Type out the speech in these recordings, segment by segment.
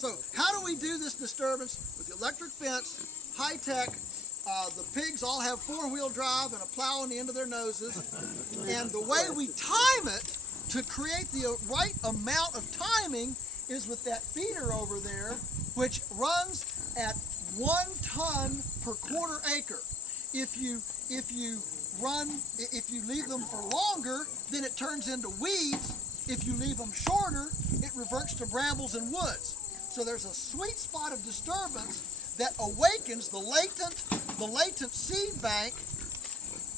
So how do we do this disturbance? With the electric fence, high tech. The pigs all have four-wheel drive and a plow on the end of their noses. And the way we time it to create the right amount of timing is with that feeder over there, which runs at 1 ton per quarter acre. If you leave them for longer, then it turns into weeds. If you leave them shorter, it reverts to brambles and woods. So there's a sweet spot of disturbance that awakens the latent seed bank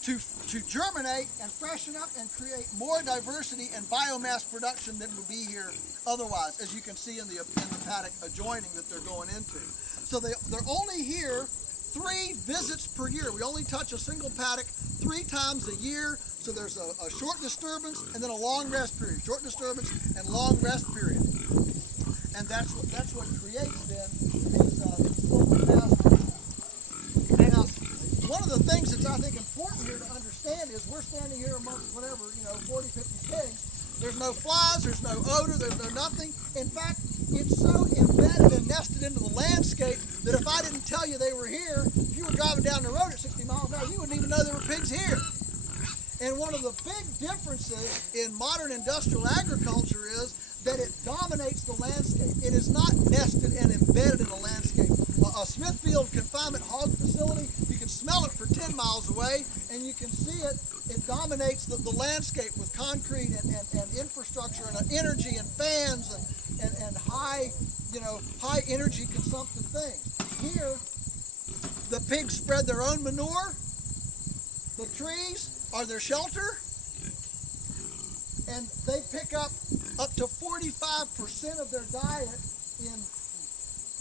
to germinate and freshen up and create more diversity and biomass production than would be here otherwise, as you can see in the paddock adjoining that they're going into. So they're only here 3 visits per year. We only touch a single paddock 3 times a year. So there's a short disturbance and then a long rest period. Short disturbance and long rest period. And that's what creates then these silver pastures. Now, one of the things that's I think important here to understand is we're standing here amongst whatever, 40, 50 pigs. There's no flies, there's no odor, there's no nothing. In fact, it's so embedded and nested into the landscape that if I didn't tell you they were here, if you were driving down the road at 60 miles an hour, you wouldn't even know there were pigs here. And one of the big differences in modern industrial agriculture is that it dominates the landscape. It is not nested and embedded in the landscape. A Smithfield confinement hog facility, you can smell it for 10 miles away, and you can see it. It dominates the landscape with concrete and infrastructure and energy and fans and high energy consumptive things. Here, the pigs spread their own manure. The trees are their shelter, and they pick up to 45% of their diet in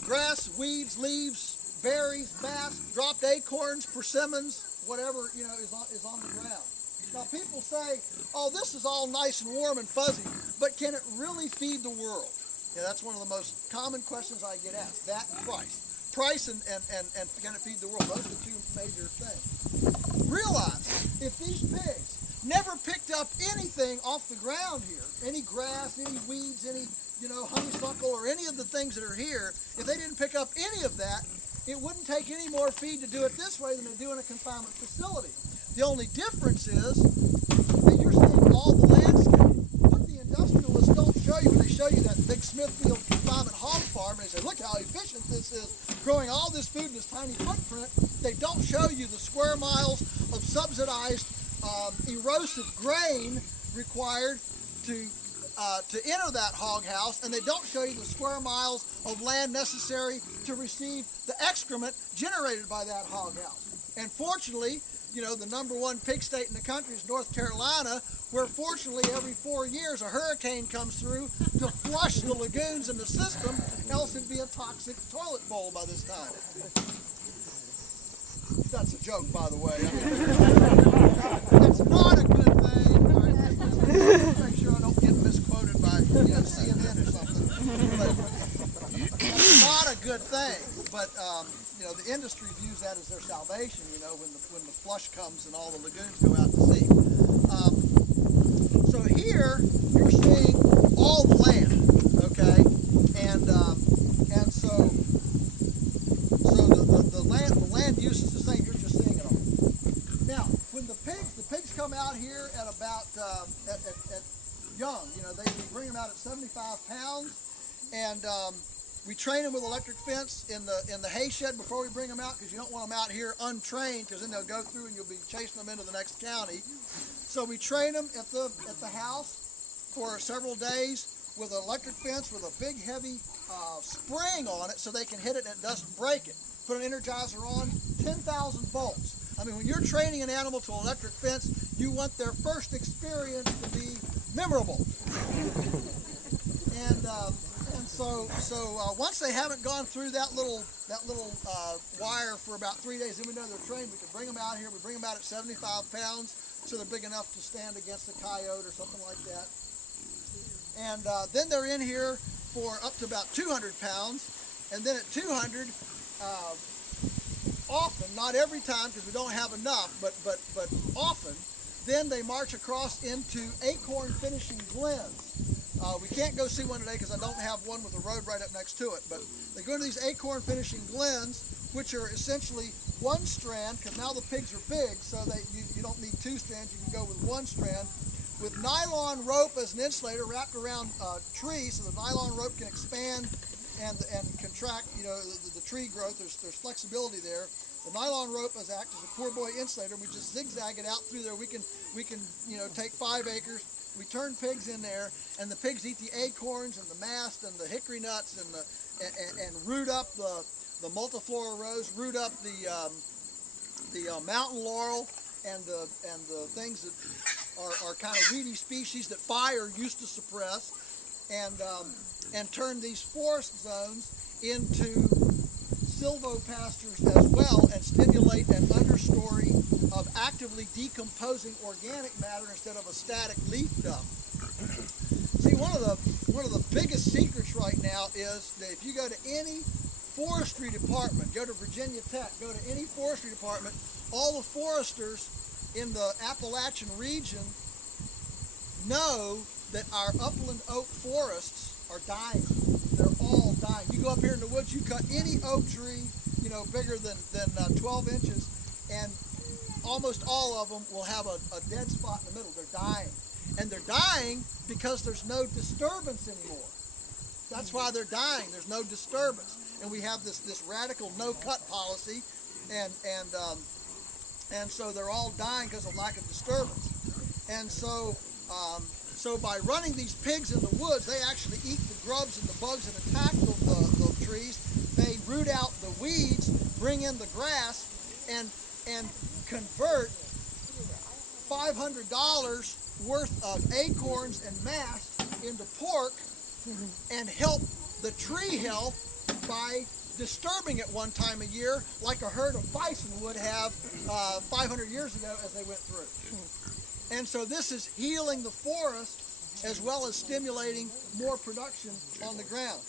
grass, weeds, leaves, berries, bast, dropped acorns, persimmons, whatever is on the ground. Now people say, "Oh, this is all nice and warm and fuzzy, but can it really feed the world?" Yeah, that's one of the most common questions I get asked. That and price. Price and can it feed the world? Those are the 2 major things. Realize, if these pigs never picked up anything off the ground here, any grass, any weeds, any honeysuckle, or any of the things that are here, if they didn't pick up any of that, it wouldn't take any more feed to do it this way than they do in a confinement facility. The only difference is that you're seeing all the landscape. What the industrialists don't show you when they show you that big Smithfield confinement hog farm, and they say, "Look how efficient this is, growing all this food in this tiny footprint," they don't show you the square miles of subsidized erosive grain required to enter that hog house, and they don't show you the square miles of land necessary to receive the excrement generated by that hog house. And fortunately, the #1 pig state in the country is North Carolina, where fortunately every 4 years a hurricane comes through to flush the lagoons in the system, else it'd be a toxic toilet bowl by this time. That's a joke, by the way. It's not a good thing. All right, just make sure I don't get misquoted by CNN or something. But it's not a good thing. But the industry views that as their salvation. When the flush comes and all the lagoons go out to sea. So here you're seeing all the land, okay, and so the land use is the same. You're just seeing it all. Now, when the pigs come out here at about at young, they bring them out at 75 pounds, and we train them with electric fence in the hay shed before we bring them out, because you don't want them out here untrained, because then they'll go through and you'll be chasing them into the next county. So we train them at the house for several days with an electric fence with a big heavy spring on it, so they can hit it and it doesn't break it. Put an energizer on, 10,000 volts. I mean, when you're training an animal to an electric fence, you want their first experience to be memorable. And so once they haven't gone through that little wire for about 3 days, then we know they're trained. We can bring them out here. We bring them out at 75 pounds, so they're big enough to stand against a coyote or something like that. And then they're in here for up to about 200 pounds, and then at 200, often, not every time because we don't have enough, but often, then they march across into acorn finishing glens. We can't go see one today because I don't have one with a road right up next to it. But they go into these acorn finishing glens, which are essentially one strand, because now the pigs are big, so you don't need two strands. You can go with one strand, with nylon rope as an insulator wrapped around trees, so the nylon rope can expand and contract. You know, the tree growth. There's flexibility there. The nylon rope acts as a poor boy insulator. We just zigzag it out through there. We can take 5 acres. We turn pigs in there, and the pigs eat the acorns and the mast and the hickory nuts and root up the multiflora rose, root up the mountain laurel and the things that are kind of weedy species that fire used to suppress, and turn these forest zones into silvopastures as well, and stimulate an understory of actively decomposing organic matter instead of a static leaf dump. See, one of the biggest secrets right now is that if you go to any forestry department, go to Virginia Tech, go to any forestry department, all the foresters in the Appalachian region know that our upland oak forests are dying. They're all dying. You go up here in the woods, you cut any oak tree, bigger than 12 inches, and almost all of them will have a dead spot in the middle. They're dying. And they're dying because there's no disturbance anymore. That's why they're dying. There's no disturbance. And we have this radical no-cut policy, and so they're all dying because of lack of disturbance. And so by running these pigs in the woods, they actually eat the grubs and the bugs and attack the trees. They root out the weeds, bring in the grass, and convert $500 worth of acorns and mast into pork, and help the tree health by disturbing it one time a year, like a herd of bison would have 500 years ago as they went through. And so this is healing the forest as well as stimulating more production on the ground.